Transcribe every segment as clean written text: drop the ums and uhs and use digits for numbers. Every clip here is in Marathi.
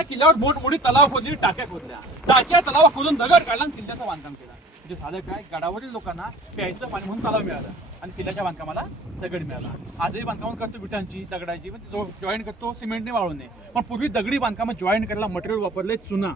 त्या किल्ल्यावर मोठमोठी तलाव खोदली, टाक्या खोदल्या. टाक्या तलावा खोदून दगड काढला आणि किल्ल्याचं बांधकाम केलं. म्हणजे साधं काय, गडावरील लोकांना प्यायचं पाणी म्हणून तलाव मिळाला आणि किल्ल्याच्या बांधकामाला दगड मिळाला. आजही बांधकाम करतो विटांची, दगडाची, पण जॉईन करतो सिमेंटने वाळूने. पण पूर्वी दगडी बांधकाम जॉईन करायला मटेरियल वापरले चुना,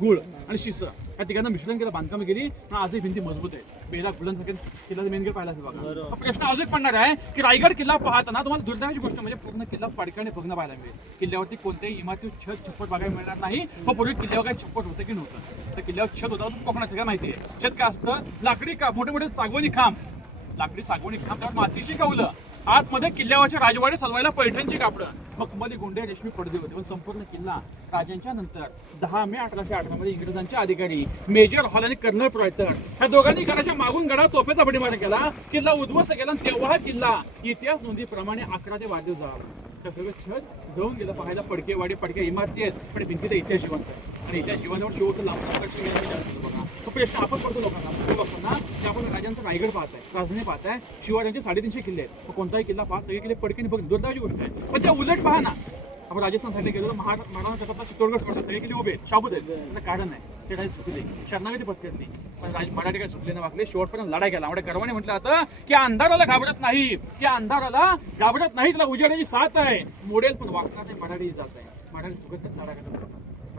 गुळ आणि शिसं. या तिघांना मिश्रण केलं, बांधकाम केली. पण आजही भिंती मजबूत आहे. पहिला फुलांसारखे किल्ल्याचा मेन गेट पाहिला असेल बघा. हा प्रश्न अजून पडणार आहे की रायगड किल्ला पाहताना तुम्हाला दुर्दैवाची गोष्ट म्हणजे पूर्ण किल्ला पडकाने भग्न पाहायला मिळेल. किल्ल्यावरती कोणत्याही इमारती छत छप्पट बघायला मिळणार नाही. पण पूर्वी किल्ल्यावर काय छप्पट होतं की नव्हतं. तर किल्ल्यावर छत होता, कोकणात सगळं माहिती आहे. छत काय असतं, लाकडी का मोठे मोठे सागवणी खांब, लाकडी सागवणी खांब, त्यावर मातीची कौलं, आतमध्ये किल्ल्यावरच्या राजवाडे सजवायला पैठणची कापडं, मखमली गुंडे, रेशमी पडदे होते. पण संपूर्ण किल्ला राजांच्या नंतर 10 मे 1818 मध्ये इंग्रजांचे अधिकारी मेजर हॉल आणि कर्नल प्रॉयटर ह्या दोघांनी गडाच्या मागून गडा तोफेचा बडीमार केला, किल्ला उद्ध्वस्त केला. तेव्हा किल्ला इतिहास नोंदीप्रमाणे 11 ते वाढदिवस झाला. त्या सगळं छत जाऊन गेलं. पाहायला पडकेवाडी, पडक्या इमारती आहेत, पण भिंतीचा इतिहास जिवंत आहे. आणि इतिहास जिवंतावर शेवटचं बघा. तो प्रश्न आपण पडतो लोकांना की आपण राजांचा रायगड पाहताय, राजधानी पाहताय, शिवारांचे 350 किल्ले आहेत. कोणताही किल्ला पाहा, सगळे किल्ले पडकीने बघ, दुर्दैवाची गोष्ट आहे. पण त्या उलट पहा ना, आपण राजस्थान साईडला गेलो, महाराणा प्रताप चित्तोडगड सोडतात, सगळे किल्ले उभे आहेत, शाबूत आहेत. त्याचं कारण आहे ते काही सुटले, शरणागती पत्करली. पण मराठी काय सुटले ना वागले, शेवटपर्यंत लढाई केला. म्हणजे गर्वाने म्हटलं जातं की अंधाराला घाबरत नाही, की अंधाराला घाबरत नाही, त्याला उजेडाची साथ आहे. मोडेल पण वागण्याचे मराठी जात आहे. मराठी सुगत लढा करतात.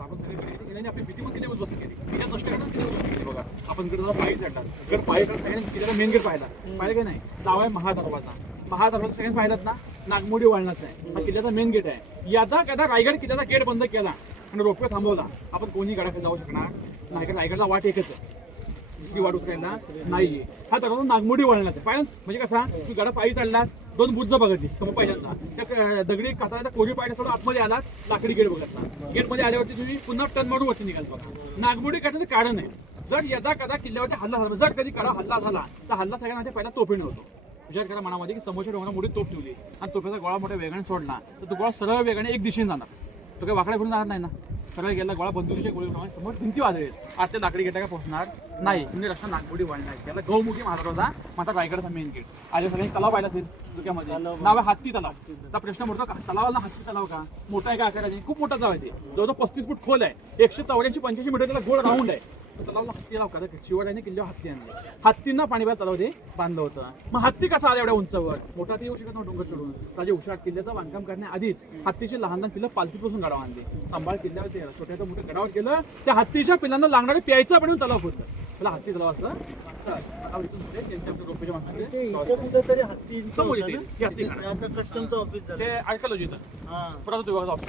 आपण सगळे आपली भीती पण किती उद्ध्वस्त केली, तिच्या कष्ट करून किती उद्ध्वस्त केली बघा. आपण इकडे पायी चढणार, इकडे पायी सगळ्यांनी मेन गेट पाहिला काय नाही. नाव आहे महादरवाजा. महादरवाजा सगळ्यांनी पाहिलात ना, नागमोडी वळणाचा आहे. हा किल्ल्याचा मेन गेट आहे. याचा कदा रायगड किल्ल्याचा गेट बंद केला आणि रोपवे थांबवला. आपण कोणी गडाकडे जाऊ शकणार नाही, रायगडला वाट एकच आहे, दुसरी वाट उतरायला नाहीये. हा दरवाजा नागमोडी वळणाचा आहे. म्हणजे कसा, तू गडा पायी चढला, 2 बुर्ज बघितली पहिल्यांदा, त्या दगडी कातळाच्या कोरी पायऱ्या सगळं आतमध्ये आलात, लाकडी गेट बघितला. गेट मध्ये आल्यावरती तुम्ही पुन्हा टर्न मारून वरती निघाल बघा. नागमोडी काढण्याचं कारण आहे, जर यदा कदा किल्ल्यावरती हल्ला झाला, जर कधी कडा हल्ला झाला तर हल्ला सगळ्यांना पहिला तोफेने होतो. विचार करा मनामध्ये की समोरच्या डोंगरात मोठी तोफ ठेवली आणि तोफेचा गोळा मोठ्या वेगाने सोडला तर तो गोळा सरळ वेगाने एक दिशेने जाणार, तो काही वाकड्या फिरून जाणार नाही ना. सरळ गेला गोळा, बंदुकीच्या गोळी समोर भिंती वाजवेल. आज त्या लाकडी गेटा का पोहोचणार नाही. तुम्ही रस्ता नागमोडी वळणार. त्याला गौमुखी महादरवाजा, माझा रायगडचा मेन गेट. आज सगळ्यांनी तलाव पाहिला असेल धुक्यामध्ये, नाव आहे हत्ती तलाव. त्या प्रश्न मोठा का तलावाला हत्ती तलाव का, मोठा आहे का आकाराने, खूप मोठा तलाव आहे ते, जवळजवळ 35 फूट खोल आहे, 184-85 मीटर त्याला गोल राऊंड आहे. तलावाला हत्ती तलाव का, शिवरायांनी किल्ल्यावर हत्ती आणले, हत्तींना पाणी तलाव ते बांधलं होतं. मग हत्ती कसा आला एवढ्या उंचावर, मोठा ते येऊ शकत नव्हता डोंगर चढून. राजे उशाट किल्ल्याचं बांधकाम करण्याआधीच हत्तीची लहान लहान पिल्लं पालखीपासून गडावर आणली, सांभाळ किल्ल्यावर ते छोट्याचं मोठं गडावर केलं. त्या हत्तीच्या पिल्लांना लागणारे प्यायचं पण तलाव होतं, त्याला हत्ती तलाव असं कस्टमचं ऑफिस, आर्किओलॉजीचं पुरातत्व विभागाचं ऑफिस.